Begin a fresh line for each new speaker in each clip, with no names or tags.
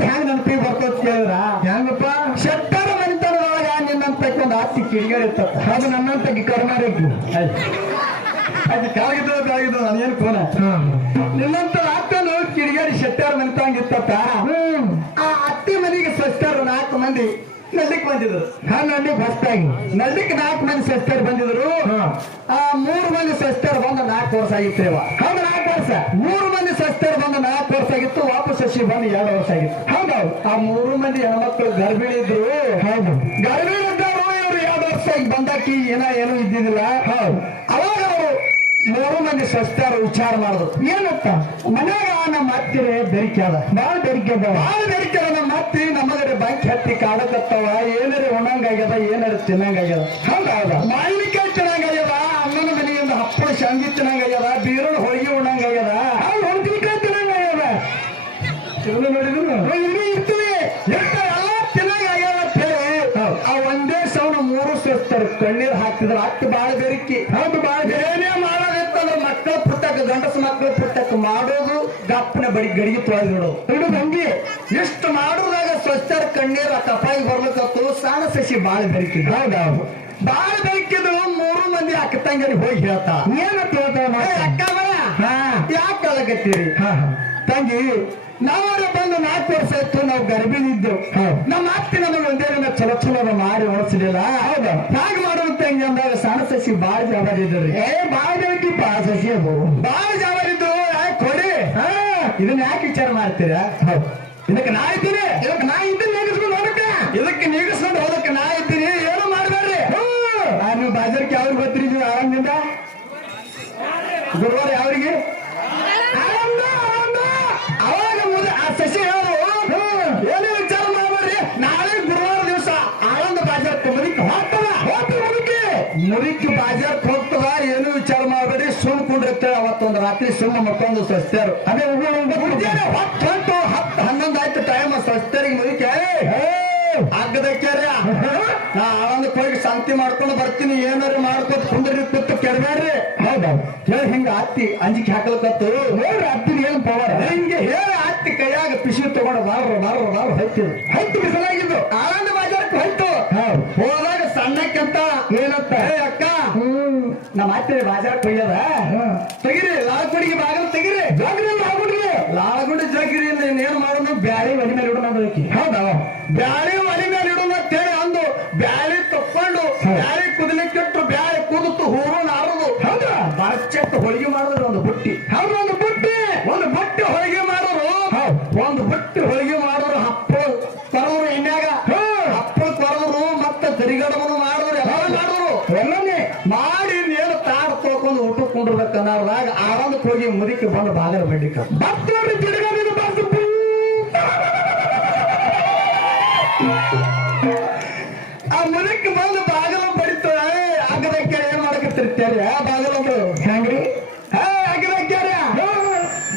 ಹೆಂಗ್ ನೆನಪಿಗೆ ಬರ್ತದ ಕೇಳಿದ್ರ?
ಹೆಂಗಪ್ಪ
ಶೆಟ್ಟರ ಮನಿತನದೊಳಗ ನಿನ್ನಂತ ಒಂದು ಆಸ್ತಿ ಕಿಡಿಗೇಡಿ ಇರ್ತದ
ಅದು ನನ್ನಂತ ಕರ್ಮಾರಿದ್ದು
ಅದು ಕಾಗಿದ್ದು ಕಾಗಿದ್ದು ನಾನೇನು ಕೋನ? ನಿನ್ನಂತ ಅತ್ತನು ಕಿಡಿಗೇರಿ ಶೆಟ್ಟರ ಮನಿತಂಗ ಇತ್ತತ್ತ
ಹ್ಮ್.
ಆ ಅತ್ತಿ ಮನೆಗೆ ಸಸ್ತಾರ ನಾಲ್ಕು ಮಂದಿ ನಲ್ಲಿಕ್ ಬಂದಿದ್ರು.
ಹಾ ಬಸ್ತಾಗಿ ಹೊಸ್ತಾಗಿ
ನಲ್ಲಿಕ್ ನಾಲ್ಕು ಮಂದಿ ಸ್ವಸ್ಥರು ಬಂದಿದ್ರು. ಆ ಮೂರು ಮಂದಿ ಸ್ವಸ್ಥರು ಬಂದು ನಾಲ್ಕು ವರ್ಷ ಆಗಿತ್ತು ಇವ ಹೌದು ನಾಲ್ಕು ವರ್ಷ. ಮೂರು ಮಂದಿ ಸ್ವಸ್ಥರು ಬಂದು ನಾಲ್ಕು ವರ್ಷ ಆಗಿತ್ತು. ಶಶಿ ಬಂದು ಎರಡು ವರ್ಷ ಆಗಿತ್ತು ಹೌದೌದು ಆ ಮೂರು ಮಂದಿ ಹೆಣ್ಮಕ್ಳು ಗರ್ಭಿಣಿ ಇದ್ರು
ಹೌದು.
ಗರ್ಭಿಣಿ ಇದ್ದವರು ಇವ್ರು ಎರಡು ವರ್ಷ ಬಂದಾಕಿ ಏನ ಏನು ಇದ್ದಿದ್ದಿಲ್ಲ. ಹೌದು. ಅವಾಗ ಅವರು ಮೂರು ಮಂದಿ ಸಸ್ತಾರ ವಿಚಾರ ಮಾಡುದು ಏನತ್ತ ಮನ್ಯಾಗ ನಮ್ಮ ಅತ್ತಿರೇ ಬೆರಿಕೆ ಅದ
ಬಾಳ ಬೆರಿಕೆ ಅದಾವ
ಬಾಳ ಬೆರಿಕೆ ಅದ ನಮ್ಮ ಹತ್ತಿ ನಮ್ಮಗಡೆ ಬಂಕ್ ಹತ್ತಿ ಕಾಡಕತ್ತವ. ಏನಾರ ಉಣಂಗಾಗ್ಯದ ಏನಾರ ತಿನ್ನಂಗಾಗ್ಯದ. ಹೌದಾ ಮಾವಿನಕಾಯಿ ತಿನ್ನಂಗಾಗ್ಯದ ಅಣ್ಣನ ಮನೆಯಿಂದ ಹಪ್ಪಳ ಶಾಂಗಿ ತಿನ್ನಂಗಾಗ್ಯದ ಬೀರನ್ ಹೋಳಿಗೆ ಉಣ್ಣಂಗಾಗ್ಯದ
ಹೌದು ಹೊಂದಿಕಾಯಿ ತಿನ್ನಂಗಾಗ್ಯದ
ಇವ್ನು ನೋಡಿದ್ರು ಇಲ್ಲಿ ಇರ್ತೀವಿ. ಎಷ್ಟು ಎಲ್ಲ ತಿನ್ನಂಗಾಗ್ಯದ ಅಂತ ಹೇಳಿ ಆ ಒಂದೇ ಸೌನ ಮೂರು ಸೇರ್ತಾರೆ ಕಣ್ಣೀರ್ ಹಾಕಿದ್ರ ಅಷ್ಟು ಬಾಳ ಬೆರಿಕಿ. ಹೌದು ಬಾಳ ಏನೇ ಮಾಡೋದಿತ್ತಂದ್ರೆ ಮಕ್ಕಳು ಪುಟ್ಟಕ್ಕೆ ಗಂಡಸ ಮಕ್ಕಳು ಪುಟ್ಟಕ್ಕೆ ಮಾಡೋದು ಗಪ್ಪನ ಬಡಿ ಗಡಿಗೆ ತೊಳೆದು ಬಿಡೋದು. ಹಂಗೆ. ಎಷ್ಟು ಮಾಡೋದಾಗ ಸ್ವಚ್ಛರ ಕಣ್ಣೀರ್ ಆ ಕಪಾಯಿಗೆ ಬರ್ಲಿಕ್ಕತ್ತು ಸಣ್ಣ ಸಸಿ ಬಾಳ ಬೆರಿಕಿ ಹೌದೌದು ಬಾಳ ಬೆರಿಕಿದ್ರು. ಮೂರು ಮಂದಿ ಅಕ್ಕ ತಂಗಿ ಹೋಗಿ ಹೇಳ್ತಾ.
ಏನಂತ ಹೇಳ್ತಾವ
ಏ, ಅಕ್ಕ ಬರ ಯಾಕೆ ಕಳಗತ್ತೀರಿ
ಹಾ ಹಾ.
ತಂಗಿ ನಾವರ ಬಂದು ನಾಲ್ಕು ವರ್ಷ ಇತ್ತು ನಾವು
ಗರ್ಭಿಣಿದ್ದು.
ನಮ್ಮ ಅತ್ತೆ ನಮಗೆ ಒಂದೇ ದಿನ ಚಲೋ ಚಲೋ ಮಾಡಿ ಓಡಿಸಲಿಲ್ಲ ಹೌದು? ಹಾಗೆ ಮಾಡುವಂತ ಹೆಂಗೆ ಅಂದಾಗ ಸಣ್ಣ ಸಸಿ ಬಾಳ ಜವಾರಿ ಇದ್ರಿ
ಏ ಬಾಳ ಬೆರಿಕಿಪ್ಪ ಸಸಿ ಅದು.
ಬಾಳ ಜವಾರಿ ಇದ್ದು ಕೊಡಿ?
ಹಾ.
ಇದನ್ನ ಯಾಕೆ ವಿಚಾರ ಮಾಡ್ತೀರಾ?
ಹೌದು.
ಇದಕ್ಕೆ ನಾ ಇದ್ದೀನಿ. ಇದಕ್ಕೆ ನಾ ಇದ್ದೀನಿ ನೀಗಿಸ್ಕೊಂಡು ಹೋಗಕ್ಕೆ. ಇದಕ್ಕೆ ನೀಗಿಸ್ಕೊಂಡು ಹೋದಕ್ಕೆ ನಾ ಇದ್ದೀನಿ. ಏನು ಮಾಡಬೇಡ್ರಿ? ನೀವು ಬಾಜರ್ಗೆ ಅವ್ರಿಗೆ ಬರ್ತೀರಿ ನೀವು ಆರಾಮದಿಂದ ಗುರುವಾರ ಯಾವ್ರಿಗೆ? ಆರಾಮ. ಅವಾಗ ಆ ಸಸಿ ಹೇಳು ಏನು ವಿಚಾರ ಮಾಡ್ಬೇಡ್ರಿ? ನಾಳೆ ಗುರುವಾರ ದಿವಸ ಆನಂದ ಬಾಜಾರ್ ಮುರಿಕ್ ಹೋಗ್ತದ? ಮುರಿಕೆ ಬಾಜಾರ್ ಹೋಗ್ತದ ಏನು ವಿಚಾರ ಮಾಡ್ಬೇಡಿ ಸುಮ್ ಕುಂಡಿರ್ತೇವೆ ಅವತ್ತೊಂದು ರಾತ್ರಿ ಸುಮ್ಮನೆ ಮತ್ತೊಂದು ಸಸ್ಯರು.
ಅದೇ
ಹೊತ್ತು ಹೊತ್ತು ಹತ್ತು ಹನ್ನೊಂದು ಆಯ್ತು ಟೈಮ್ ಸಸ್ತರಿಗೆ ಮುರಿಕೆ ಅಗ್ಗದಕ್ಕ್ಯಾರ ನಾ ಆಳಂದ ಹೋಗಿ ಶಾಂತಿ ಮಾಡ್ಕೊಂಡು ಬರ್ತೀನಿ. ಏನಾರು ಮಾಡ್ಕೊಂಡು ಕುಂದ್ರಿ ಕೂತು ಕೆಡಬೇಡ್ರಿ
ಹೌದೌದು
ಹೇಳಿ ಹಿಂಗ ಆತಿ ಅಂಜಿಕೆ ಹಾಕಲ್ಕತ್ತು
ನೋಡ್ರಿ ಹತ್ತಿರ ಏನ್ ಪವರ್
ಹಿಂಗೆ ಹೇಳ ಆತಿ ಕೈಯಾಗ ಪಿಶಿ ತಗೊಂಡ ಬಾರ್ರ ಬಾರ್ರ ಬಾರ್ರ ಹತ್ತಿದ್ರು ಹತ್ತು ಬಿಸಲಾಗಿದ್ದು. ಆನಂದ ಬಾಜಾರಕ್ಕೆ ಹೈತು
ಹೌದು.
ಹೋದಾಗ ಸಣ್ಣಕ್ಕಂತ
ಏನಂತ
ಅಕ್ಕ.
ಹ್ಮ್.
ನಮ್ಮ ಆತಿ ಬಾಜಾರಕ್ಕೆ
ಹ್ಮ್.
ತೆಗಿರಿ ಲಾಲ್ಗುಡಿಗೆ ಬಾಗಲ್ ತೆಗಿರಿ.
ಜಾಗ್ರಿ ಲಾಲ್ಗುಡಿ
ಲಾಲ್ಗುಡಿ ಜಗಿರಿ ಏನ್ ಮಾಡೋದು? ಬ್ಯಾಳಿ ಮನಿ ಮೇಲೆ ಇಡೋಣ
ಹೌದಾ?
ಬ್ಯಾಳಿ ಮನೆ ಮೇಲೆ ಇಡೋಣ ಅಂತೇಳಿ ಅಂದು ಬ್ಯಾಳಿ ತಕ್ಕೊಂಡು ಬ್ಯಾಳಿ ಕುದಲಿಕ್ಕಿಟ್ಟು ಬ್ಯಾಳಿ ಕುದಿತು ಹೂರು ನಾರುದು
ಹೌದಾ
ಬರಚೆಟ್ಟು ಹೋಳಿಗೆ ಮಾಡೋದು ಒಂದು ಬುಟ್ಟಿ.
ಹೌದು ಒಂದು ಬುಟ್ಟಿ.
ಒಂದು ಬುಟ್ಟಿ ಹೋಳಿಗೆ ಮಾಡೋರು. ಒಂದು ಬುಟ್ಟಿ ಹೋಳಿಗೆ ಮಾಡೋರು ಹಪ್ಪಳ ತರೋರು ಎಣ್ಣೆಗ. ಹಪ್ಪಳ ಕೊರವರು ಮತ್ತೆ ತಿರುಗಡವನ್ನು ಮಾಡೋರು ಎಲ್ಲ ಮಾಡೋರು?
ಎಲ್ಲನೇ.
ಮಾಡಿ ಏನು ತಾಡ್ ತೊಳ್ಕೊಂಡು ಊಟ ಕುಂಡಿರ್ಬೇಕನ್ನೋದಾಗ ಆನಂದಕ್ಕೆ ಹೋಗಿ ಮುದಿಕ್ಕೆ ಬಂದು ಬಾಗಲ ಬೆಳ್ಳಿಕ.
ಭಕ್ತರು ತಿರುಗದಿನ ಬಸ್
ಆ ಮುದಿಕ್ಕೆ ಬಂದು ಬಾಗಲ ಬಡಿತು ಅಗದಕ್ಕೆ ಏನ್ ಮಾಡಕತ್ತಿರ್ತಾರೆ ಆ ಬಾಗಲೊಂದು
ಹೆಂಗ್ರಿ
ಹೇ ಅಗದಕ್ಕಾರ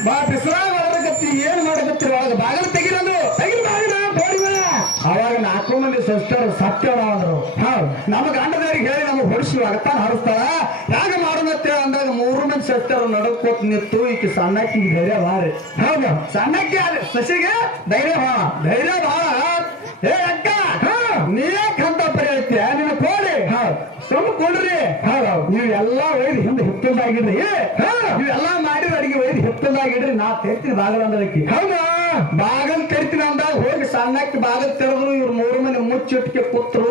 ಬಾ ಬಿಸಿಲಾಗ ಹೊರಗತ್ತಿ ಏನ್ ಮಾಡಕತ್ತೀರಿ ಒಳಗ ಬಾಗಲ ತೆಗಿರಂದು ತೆಗಿರಿ ಬಾಗಿಲ ಬೋಡಿ ಮೇಲೆ ಅವಾಗ ನಾಲ್ಕು ಮಂದಿ ಸ್ವಸ್ಥರು ಸತ್ಯ ಅಂದ್ರು. ಹೌದು ನಮ್ಮ ಗಂಡದವ್ರಿಗೆ ಹೇಳಿ ನಮಗೆ ಹೊಡಿಸಿ ಅಗತಾನ ಹರಿಸ್ತಾಳ. ಯಾಗ ಮಾಡೋಣತ್ತೆ ಅಂದಾಗ ಮೂರು ಮಂದಿ ಸಿಸ್ಟರ್ ನಡಕೋತ್ ನಿಂತು ಈಕೆ ಸಣ್ಣಕ್ಕಿ ಧೈರ್ಯ ಬಾರಿ ಹೌದು, ಸಣ್ಣಕ್ಕಿ ಸಸಿಗೆ ಧೈರ್ಯ ಬಾಳ ಧೈರ್ಯ ಬಾಳ ಏ ಅಕ್ಕ ನೀಕ್ ಅಂತ ಪರಿ ಐತಿ ನಿನ್ನ ಕೋಳಿ ಸುಮ್ಮ ಕೊಡ್ರಿ. ನೀವು ಎಲ್ಲಾ ಒಯ್ದು ಹಿಂದೆ ಹಿತ್ತಲ್ದಾಗಿಡ್ರಿ ನೀವೆಲ್ಲಾ ಮಾಡಿದ ಅಡಿಗೆ ಒಯ್ದು ಹಿತ್ತಲ್ದಾಗಿಡ್ರಿ ನಾ ತೆರ್ತೀನಿ ಬಾಗಲ ಅಂದಕ್ಕೆ ಹೌದಾ, ಬಾಗಲ್ ಹೋಗಿ ಬಾಗ ತೆರೆದ್ರು ಇವ್ರು ಮೂರು ಮನೆ ಮುಚ್ಚಿಟ್ಟಿಗೆ ಕೂತ್ರು.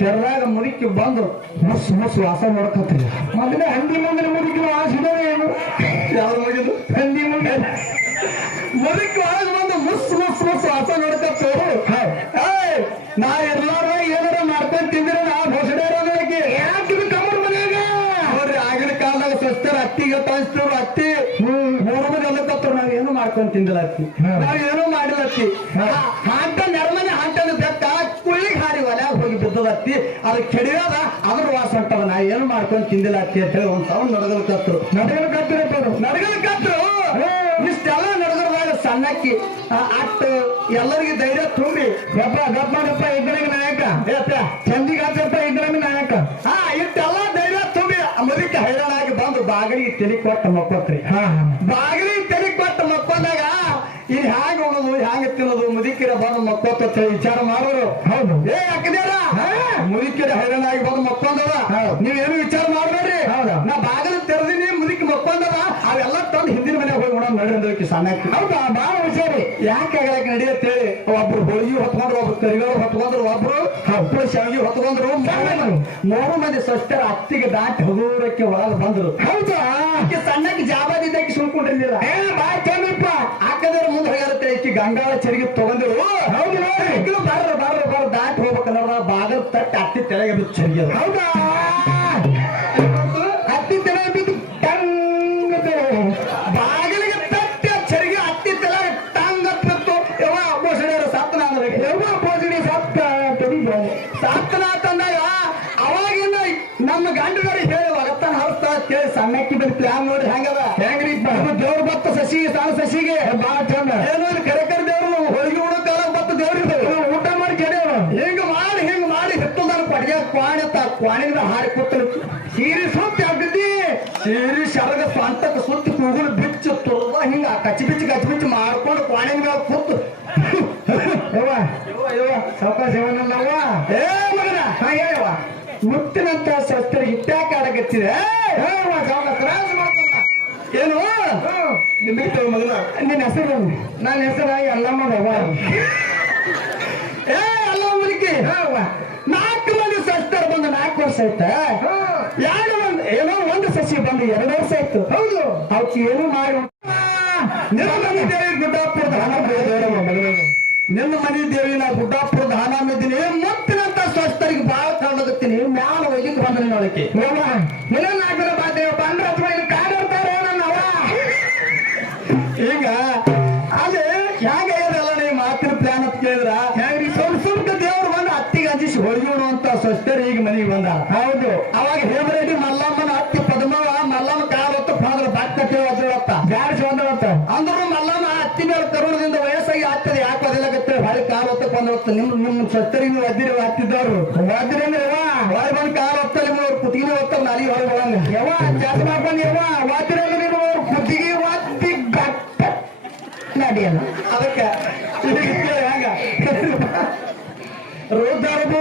ತೆರೆದಾಗ ಮುರಿಕಿ ಬಂದು ಮುಸ್ ಮುಸ್ ವಾಸ ನೋಡ್ಕೊತೀರಿ
ಮೊದಲೇ ಹಂದಿ ಮುಂದಿನ ಮುದುಕಿ ವಾಸಿದ್ರೆ ಏನು?
ಯಾವ್ದು ಮುಗಿದು
ಹಂದಿ ಮುಂದೆ
ಮುದುಕಿ ಒಳಗೆ ಬಂದು ಮುಸ್ ಮುಸ್ ಮುಸ್ ವಾಸ ನೋಡ್ಕೊತು ಏಯ್ ನಾ ಎಲ್ಲಾರ ಏನಾರ ಮಾಡ್ಕೊಂಡ್ ತಿಂದ್ರೆ ನಾ ಭೋಸಡೆ ಇರೋದಕ್ಕೆ
ಯಾಕೆ? ಕಮ್ಮರ್ ಮನ್ಯಾಗ?
ನೋಡ್ರಿ ಆಗಿನ ಕಾಲದಾಗ ಸ್ವಸ್ಥರ ಅತ್ತಿಗೆ ತಾಯಿಸ್ತವ್ರು ಅತ್ತಿ ಮೂರು ಮನೆ ಅಲ್ಲಕತ್ತವ್ರು ನಾವ್ ಏನು ಮಾಡ್ಕೊಂಡ್ ತಿಂದಿಲ್ಲ ಅತ್ತಿ.
ನಾವೇನು
ನಾವ್ ಏನು ಮಾಡಿಲ್ಲ ಅತ್ತಿ. ಅತ್ತಿ ಅದು ಕೆಡಿಯೋದ ಅದ್ರ ವಾಸ ಅಂತವ ನಾ ಏನ್ ಮಾಡ್ಕೊಂಡು ತಿಂದಿಲ್ಲ ಅತ್ತಿ ಅಂತ ಹೇಳಿ ಒಂದ್ ಸಾವಿರ ನಡಗಲ್ಕತ್ರು
ಕತ್ರು. ಕತ್ತಿರಪ್ಪರು
ನಡಗಲ್ಕತ್ರು ಇಷ್ಟೆಲ್ಲ ನಡಗರದಾಗ ಸಣ್ಣಕ್ಕಿ ಅಟ್ಟು ಎಲ್ಲರಿಗೆ ಧೈರ್ಯ ತುಂಬಿ.
ಗಪ್ಪ ಗಪ್ಪ ಗಪ್ಪ ಇದ್ರಿಗೆ ನಾಯಕ.
ಏಪ್ಪ
ಚಂದಿಗೆ ಹಾಕಪ್ಪ ಇದ್ರಾಗ ನಾಯಕ.
ಹಾ ಇಷ್ಟೆಲ್ಲ ಧೈರ್ಯ ತುಂಬಿ ಹೈರಾಣ ಹೈರಾಣಾಗಿ ಬಂದು ಬಾಗಿಲಿಗೆ ತೆಲಿ ಕೊಟ್ಟ ಮಕ್ಕೋತ್ರಿ. ಬಾಗಿಲಿಗೆ ತೆಲಿ ಕೊಟ್ಟ ಮಕ್ಕೊಂಡಾಗ ಈ ಹ್ಯಾಂಗ ಉಣದು ಉಣ್ಣೋದು ಹ್ಯಾಂಗ ತಿನ್ನೋದು ಮುದಿಕಿರ ಬಂದು ಮಕ್ಕೋತ ವಿಚಾರ ಮಾಡೋರು.
ಹೌದು.
ಏ ಹೈರಾಣಾಗಿ ಬಂದು ಮಕ್ಕೊಂಡವ.
ಹೌದು.
ನೀವೇನು ವಿಚಾರ ಮಾಡ್ಬೇಡ್ರಿ.
ಹೌದಾ?
ನಾ ಬಾಗಿಲು ತೆರೆದಿನಿ ಮುದುಕಿ ಮಕ್ಕೊಂಡವ. ಅವೆಲ್ಲ ತಂದು ಹಿಂದಿನ ಮನೆ ಹೋಗಿ ನೋಡೋಣ ನಡ್ರಿ ಅಂದ್ರೆ ಸಣ್ಣಕ್ಕೆ
ಹೌದಾ? ಬಾಳ ಹುಷಾರಿ.
ಯಾಕೆ ಆಗಲಕ್ಕೆ ನಡೆಯುತ್ತೇಳಿ ಒಬ್ರು ಹೋಳಿಗೆ ಹೊತ್ಕೊಂಡ್ರು ಒಬ್ರು ಕರಿಗಳು ಹೊತ್ಕೊಂಡ್ರು ಒಬ್ರು ಹಬ್ಬಳ ಶಾವಿಗೆ ಹೊತ್ಕೊಂಡ್ರು. ಮೂರು- ಮಂದಿ ಸಸ್ತರ ಅತ್ತಿಗೆ ದಾಟಿ ಹಗುರಕ್ಕೆ ಒಳಗೆ ಬಂದ್ರು.
ಹೌದಾ?
ಸಣ್ಣಕ್ಕೆ ಜಾಬಾದಿದ್ದಕ್ಕೆ ಸುಳ್ಕೊಂಡಿರ್ಲಿಲ್ಲ
ಏ ಬಾ ಚಂದ್ರಪ್ಪ.
ಹಾಕದ್ರ ಮುಂದೆ ಹೋಗಿರುತ್ತೆ. ಈಕಿ ಗಂಗಾಳ ಚರಿಗೆ ತಗೊಂಡಿರು.
ಹೌದು ನೋಡಿ.
ಈಕಿನೂ ತಟ್ಟಿ ಅತ್ತಿ ತೆಳಗೆ ಬಿದ್ದು ಚರಿಗೆ
ಹೌದಾ? ಅತ್ತಿ ತಲೆ ಬಿದ್ದು ಟಂಗದೆ.
ಬಾಗಿಲಿಗೆ ತಟ್ಟಿ ಆ ಚರಿಗೆ ಅತ್ತಿ ತೆಳಗೆ ಟಾಂಗ್ ಹತ್ತಿತ್ತು ಯವ್ವ ಬೋಸಡಿಯರ ಸತ್ತನ
ಯಾವ ಪೋಷಣೆ ಸತ್ತ.
ಸಾರ್ಥನ ತಂದಾಗ ಅವಾಗಿನ ನಮ್ಮ ಗಂಡಗರಿ ಹೇಳುವಾಗ ತನ್ನ ಹರಿಸ್ತಾ ಕೇಳಿ ಸಣ್ಣಕ್ಕಿ ಪ್ಲಾನ್ ನೋಡಿ ಹೆಂಗದ
ಹೆಂಗ್ರಿಪ್ಪ?
ಇದು ದೇವ್ರ ಬತ್ತ ಸಸಿಗೆ ಸಣ್ಣ ಸಸಿಗೆ
ಬಾಳ ಚಂದ
ಏನು ಇಲ್ಲಿ ಕರೆ ಕರೆ ದೇವ್ರು ಹೋಳಿಗೆ ಉಣಕಾಲ ಬತ್ತ ದೇವ್ರಿಗೆ
ಇವ್ರು ಊಟ ಮಾಡಿ ಕೆಡೆಯವ
ಹಿಂಗ ಮಾಡಿ ಹಿಂಗ ಮಾಡಿ ಹಿತ್ತದಾನ ಪಡಿಗೆ ಕ್ವಾಣಿ ತ ಕ್ವಾಣಿಂದ ಹಾರಿ ಕೊಟ್ಟರು. ಸೀರೆ ಸುತ್ತಿ ಆಗ್ತೈತಿ ಸೀರೆ ಶರಗ ಸ್ವಂತಕ್ಕೆ ಸುತ್ತ ಕೂಗುಲು ಬಿಚ್ಚು ತುರ್ದ ಹಿಂಗ ಕಚ್ಚಿ ಬಿಚ್ಚಿ ಕಚ್ಚಿ ಬಿಚ್ಚಿ ಮಾಡ್ಕೊಂಡು ಕ್ವಾಣಿನ ಮೇಲೆ ಕೂತು.
ಸ್ವಲ್ಪ ಸಾವಕಾಶ ಯಾವನಲ್ಲವ್ವ
ಏ ಮಗನ
ಹಾ ಹೇಳವ್ವ
ಮುತ್ತಿನಂತ ಶಸ್ತ್ರ ಇಟ್ಟಾಕ ಆಡಕತ್ತಿದೆ
ತ್ರಾಸ ಮಾಡ್ಕೊಂಡ.
ಏನು? ನಿಮಗೆ ಮಗನ.
ನಿನ್ನ ಹೆಸರು? ನನ್ನ ಹೆಸರು ಎಲ್ಲಮ್ಮದವ್ವ
ಏ ಅಲ್ಲ ಮುದುಕಿ
ಹೇಳವ್ವ
ನಾಲ್ಕು ಮಂದಿ ಶಸ್ತ್ರ ಬಂದು ನಾಲ್ಕು ವರ್ಷ ಆಯ್ತ. ಎರಡು ಒಂದು ಏನೋ ಒಂದು ಸಸಿ ಬಂದು ಎರಡು ವರ್ಷ ಆಯ್ತು
ಹೌದು.
ಅವಕ್ಕೆ ಏನು ಮಾಡಿ? ನಿನ್ನ ಮನೆ ದೇವಿ ಗುಡ್ಡಾಪುರದ ಹಣ ನಿನ್ನ ಮನೆ. ದೇವಿ ನಾ ಗುಡ್ಡಾಪುರದ ಮುತ್ತಿನಂತ ಸ್ವಸ್ಥರಿಗೆ ಬಾಳ ಕಾಣಗತ್ತೀನಿ ಮ್ಯಾಲ ಒಯ್ಲಿಕ್ಕೆ ಬಂದ್ರೆ ನೋಡಕ್ಕೆ
ಬಂದ್ರೆ ಅಥವಾ ಇಲ್ಲಿ ಕಾಡಿರ್ತಾರೆ
ಈಗ ಅದೇ ಹೇಗೆ ಮನೆಗೆ ಬಂದಾರ
ಹೌದು.
ಅವಾಗ ಹೇಮರೆಡ್ಡಿ ಮಲ್ಲಮ್ಮನ ಅತ್ತಿ ಪದ್ಮವ ಮಲ್ಲಮ್ಮ ಕಾಲ ಹೊತ್ತು ಹೋದ್ರ ಬಾಕ್ತಕ್ಕೆ ಹೋದ್ರತ್ತ
ಬ್ಯಾಡ್ಸ್ ಬಂದವತ್ತ
ಅಂದ್ರು ಮಲ್ಲಮ್ಮ ಅತ್ತಿ ಮೇಲೆ ಕರುಣದಿಂದ ವಯಸ್ಸಾಗಿ ಆಗ್ತದೆ. ಯಾಕೆ ಬದಲಾಗತ್ತೆ ಬಾರಿ ಕಾಲ ಹೊತ್ತು ಬಂದವತ್ತ ನಿಮ್ ನಿಮ್ಮ ಸತ್ತರಿ ನೀವು ಅದ್ದಿರಿ ಹಾಕ್ತಿದ್ದವ್ರು
ಅದ್ರಿಂದ ಯವ
ಹೊರ ಬಂದ್ ಕಾಲ ಹೊತ್ತಲ್ಲಿ ನಿಮ್ಮ ಅವ್ರು ಕುತ್ತಿಗೆ ಹೊತ್ತಲ್ಲ ನಾಲಿಗೆ ಹೊರ ಬರಂಗ.
ಯವ ಜಾಸ್ತಿ ಮಾಡ್ಕೊಂಡು ಯವ ವಾತಿರಲ್ಲ ನೀವು ಅವ್ರ ಕುತ್ತಿಗೆ ವಾತಿ ನಡಿಯಲ್ಲ. ಅದಕ್ಕೆ ಹೆಂಗ? ರೋಜಾರದು